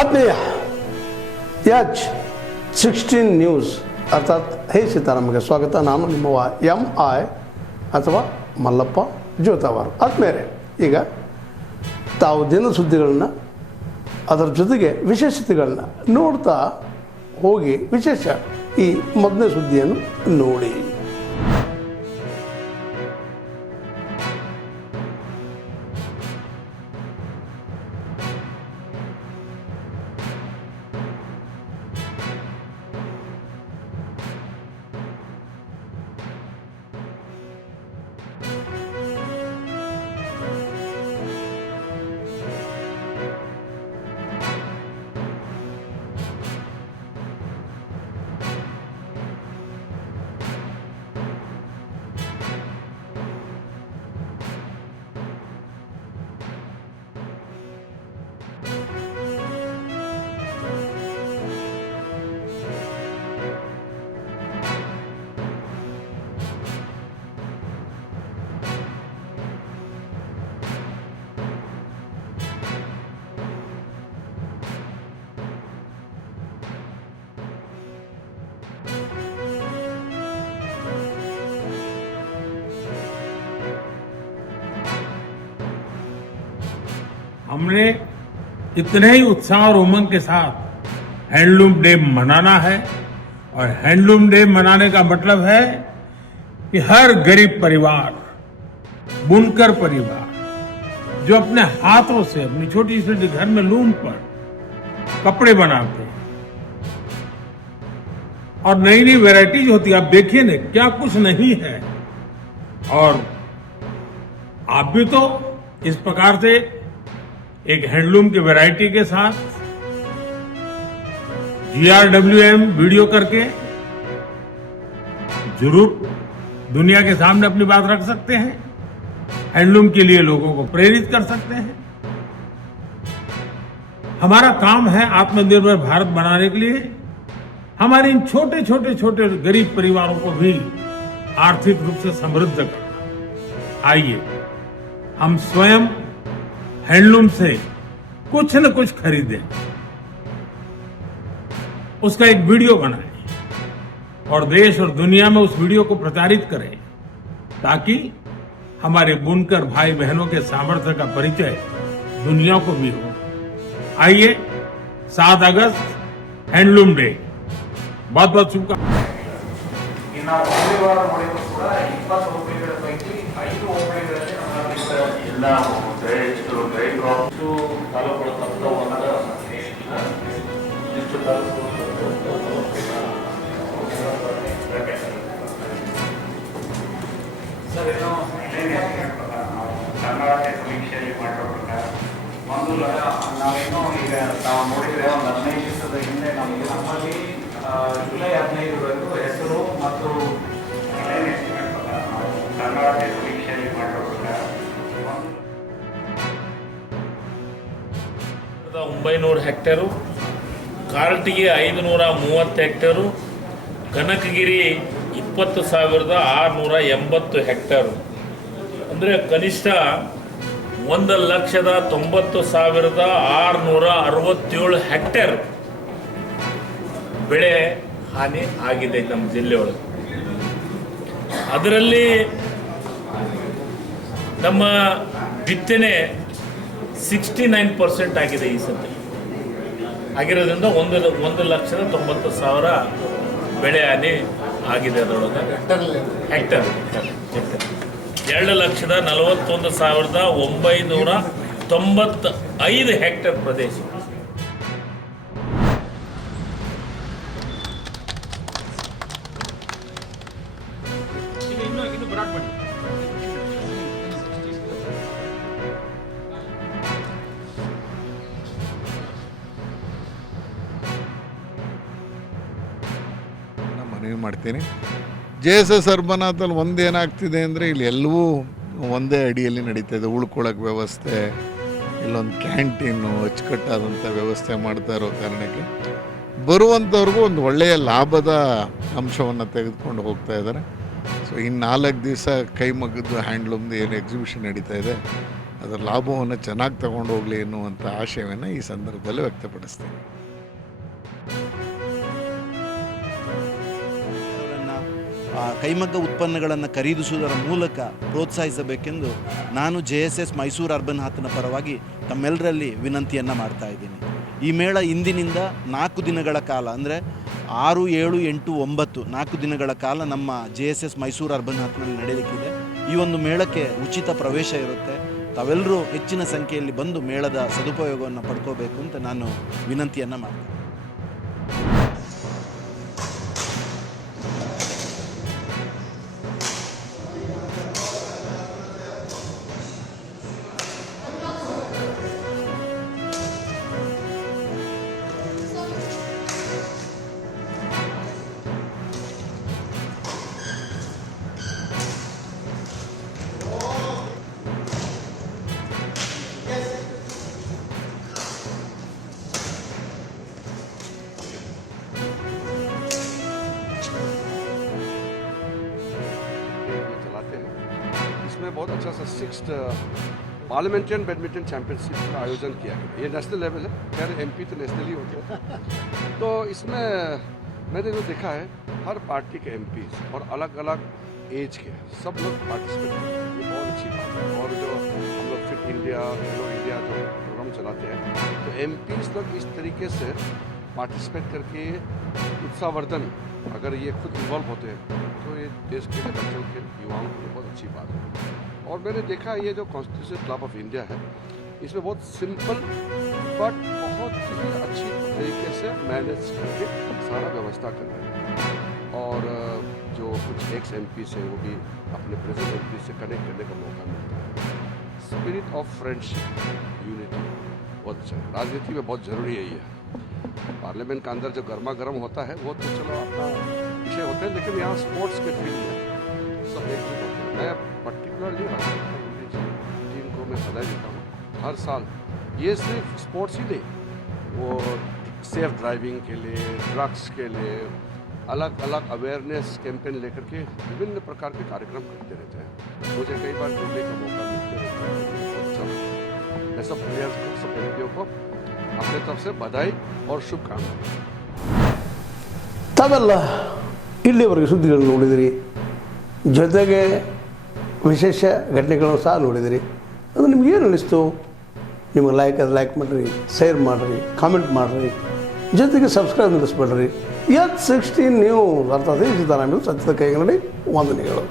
ಆತ್ಮೀಯ H16 news ಅರ್ಥಾತ್ ಹೇ ಸೀತಾರಾಮಗೆ ಸ್ವಾಗತ. ನಾನು ನಿಮ್ಮವ MI ಅಥವಾ ಮಲ್ಲಪ್ಪ ಜೋತಾವಾರ್. ಆದ್ಮೇಲೆ ಈಗ ತಾವು ದಿನ ಸುದ್ದಿಗಳನ್ನ ಅದರ ಜೊತೆಗೆ ವಿಶೇಷತೆಗಳನ್ನ ನೋಡ್ತಾ ಹೋಗಿ ವಿಶೇಷ ಈ ಮೊದಲನೇ ಸುದ್ದಿಯನ್ನು ನೋಡಿ. हमने इतने ही उत्साह और उमंग के साथ हैंडलूम डे मनाना है और हैंडलूम डे मनाने का मतलब है कि हर गरीब परिवार, बुनकर परिवार जो अपने हाथों से अपनी छोटी छोटी घर में लूम पर कपड़े बनाते हैं और नई नई वैरायटीज होती है. आप देखिए ना क्या कुछ नहीं है. और आप भी तो इस प्रकार से एक हैंडलूम की वैरायटी के साथ GRWM वीडियो करके जरूर दुनिया के सामने अपनी बात रख सकते हैं. हैंडलूम के लिए लोगों को प्रेरित कर सकते हैं. हमारा काम है आत्मनिर्भर भारत बनाने के लिए हमारे इन छोटे छोटे छोटे गरीब परिवारों को भी आर्थिक रूप से समृद्ध करना. आइए हम स्वयं हैंडलूम से कुछ न कुछ खरीदें, उसका एक वीडियो बनाएं और देश और दुनिया में उस वीडियो को प्रचारित करें ताकि हमारे बुनकर भाई बहनों के सामर्थ्य का परिचय दुनिया को भी हो. आइए 7 अगस्त हैंडलूम डे. बहुत बहुत शुभकामनाएं. ಕರ್ನಾಟಕ ಸಮೀಕ್ಷೆಯಲ್ಲಿ ಮಾಡಿರೋ ಪ್ರಕಾರ ಒಂದು ನಾವೇನೋ ಈಗ ನಾವು ನೋಡಿದರೆ ಒಂದು 15 ದಿವಸದ ಹಿಂದೆ ನಮಗೆ ನಮ್ಮಲ್ಲಿ ಜುಲೈ 15 ಹೆಸರು ಮತ್ತು ಕರ್ನಾಟಕ ಸಮೀಕ್ಷೆಯಲ್ಲಿ ಮಾಡಿರೋ ಪ್ರಕಾರ 900 hectare, Karatagi 530 hectare, Kanakagiri 20,680 hectare. ಅಂದರೆ ಕನಿಷ್ಠ 1,90,667 ಹೆಕ್ಟೇರ್ ಬೆಳೆ ಹಾನಿ ಆಗಿದೆ ನಮ್ಮ ಜಿಲ್ಲೆಯೊಳಗೆ. ಅದರಲ್ಲಿ ನಮ್ಮ ಬಿತ್ತನೆ 69% ಆಗಿದೆ ಈ ಸತಿ. ಆಗಿರೋದ್ರಿಂದ 1,90,000 ಬೆಳೆ ಹಾನಿ ಆಗಿದೆ. ಅದರೊಳಗೆ ಹೆಕ್ಟರ್ 2,41,995 ಹೆಕ್ಟೇರ್ ಪ್ರದೇಶ. ಮನವಿ ಮಾಡ್ತೀನಿ. JSS ಅರ್ಬನಾಥಲ್ಲಿ ಒಂದೇನಾಗ್ತಿದೆ ಅಂದರೆ ಇಲ್ಲಿ ಎಲ್ಲವೂ ಒಂದೇ ಅಡಿಯಲ್ಲಿ ನಡೀತಾ ಇದೆ. ಉಳ್ಕೊಳ್ಳೋಕೆ ವ್ಯವಸ್ಥೆ, ಇಲ್ಲೊಂದು ಕ್ಯಾಂಟೀನು, ಅಚ್ಚುಕಟ್ಟಾದಂಥ ವ್ಯವಸ್ಥೆ ಮಾಡ್ತಾ ಇರೋ ಕಾರಣಕ್ಕೆ ಬರುವಂಥವ್ರಿಗೂ ಒಂದು ಒಳ್ಳೆಯ ಲಾಭದ ಅಂಶವನ್ನು ತೆಗೆದುಕೊಂಡು ಹೋಗ್ತಾ ಇದ್ದಾರೆ. ಸೊ ಇನ್ನು 4 ದಿವಸ ಕೈಮಗ್ಗದ್ದು ಹ್ಯಾಂಡ್ಲೂಮ್ದು ಏನು ಎಕ್ಸಿಬಿಷನ್ ನಡೀತಾ ಇದೆ ಅದರ ಲಾಭವನ್ನು ಚೆನ್ನಾಗಿ ತಗೊಂಡು ಹೋಗಲಿ ಎನ್ನುವಂಥ ಆಶಯವನ್ನು ಈ ಸಂದರ್ಭದಲ್ಲಿ ವ್ಯಕ್ತಪಡಿಸ್ತೀನಿ. ಕೈಮಗ್ಗ ಉತ್ಪನ್ನಗಳನ್ನು ಖರೀದಿಸುವುದರ ಮೂಲಕ ಪ್ರೋತ್ಸಾಹಿಸಬೇಕೆಂದು ನಾನು JSS ಮೈಸೂರು ಅರ್ಬನ್ ಹಾತ್ನ ಪರವಾಗಿ ತಮ್ಮೆಲ್ಲರಲ್ಲಿ ವಿನಂತಿಯನ್ನು ಮಾಡ್ತಾ ಇದ್ದೀನಿ. ಈ ಮೇಳ ಇಂದಿನಿಂದ 4 ದಿನಗಳ ಕಾಲ ಅಂದರೆ 6, 7, 8, 9 4 ದಿನಗಳ ಕಾಲ ನಮ್ಮ JSS ಮೈಸೂರು ಅರ್ಬನ್ ಹಾತ್ನಲ್ಲಿ ನಡೆಯಲಿಕ್ಕಿದೆ. ಈ ಒಂದು ಮೇಳಕ್ಕೆ ಉಚಿತ ಪ್ರವೇಶ ಇರುತ್ತೆ. ತಾವೆಲ್ಲರೂ ಹೆಚ್ಚಿನ ಸಂಖ್ಯೆಯಲ್ಲಿ ಬಂದು ಮೇಳದ ಸದುಪಯೋಗವನ್ನು ಪಡ್ಕೋಬೇಕು ಅಂತ ನಾನು ವಿನಂತಿಯನ್ನು ಮಾಡ್ತೀನಿ. चलाते हैं। इसमें बहुत अच्छा सा 6th पार्लियामेंट्रियन बैडमिंटन चैंपियनशिप का आयोजन किया गया। ये नेशनल लेवल है, खैर MP तो नेशनल ही होते हैं। तो इसमें मैंने जो देखा है हर पार्टी के MPs और अलग अलग एज के सब लोग पार्टिसिपेट करते हैं, ये बहुत अच्छी बात है। और जो हम लोग फिट इंडिया, खेलो इंडिया जो प्रोग्राम चलाते हैं तो MPs लोग इस तरीके से पार्टिसिपेट करके उत्साहवर्धन अगर ये खुद इन्वॉल्व होते हैं तो ये देश के लिए, बच्चों के, युवाओं के लिए बहुत अच्छी बात है। और मैंने देखा ये जो कॉन्स्टिट्यूशन क्लब ऑफ इंडिया है इसमें बहुत सिंपल बट बहुत ही अच्छी तरीके से मैनेज करके सारा व्यवस्था कर रहे हैं। और जो कुछ एक्स MP से वो भी अपने प्रेजेंट MP से कनेक्ट करने का मौका मिलता है। स्पिरिट ऑफ फ्रेंडशिप, यूनिटी बहुत अच्छा है। राजनीति में बहुत ज़रूरी है ये। पार्लियामेंट का अंदर जो गर्मा गर्म होता है वो तो चलो अपना विषय होता है, लेकिन यहाँ स्पोर्ट्स के फील्ड में सब एकजुट होते हैं। मैं पर्टिकुलरली टीम को मैं बधाई देता हूँ। हर साल ये सिर्फ स्पोर्ट्स ही नहीं, वो सेफ ड्राइविंग के लिए, ड्रग्स के लिए अलग अलग अवेयरनेस कैंपेन लेकर के विभिन्न प्रकार के कार्यक्रम करते रहते हैं। मुझे कई बार जुड़ने का मौका मिलता है, बहुत अच्छा लगता है। मैं सब प्लेयर्स को, सब MPओ को अपने तरफ से बधाई और शुभकामनाएं। ತಾವೆಲ್ಲ ಇಲ್ಲಿವರೆಗೆ ಸುದ್ದಿಗಳನ್ನು ನೋಡಿದಿರಿ, ಜೊತೆಗೆ ವಿಶೇಷ ಘಟನೆಗಳನ್ನು ಸಹ ನೋಡಿದಿರಿ. ಅದು ನಿಮಗೇನು ಅನ್ನಿಸ್ತು? ನಿಮಗೆ ಲೈಕ್ ಮಾಡಿರಿ, ಶೇರ್ ಮಾಡಿರಿ, ಕಾಮೆಂಟ್ ಮಾಡಿರಿ, ಜೊತೆಗೆ ಸಬ್ಸ್ಕ್ರೈಬ್ ನಿಲ್ಲಿಸ್ಬೇಡ್ರಿ. H16 ನ್ಯೂಸ್ ಅರ್ಥಾತ್ ಸೀತಾರಾಮ್ ಸತ್ಯದ ಕೈಗನ್ನಡಿ ವಂದನೆಗಳು.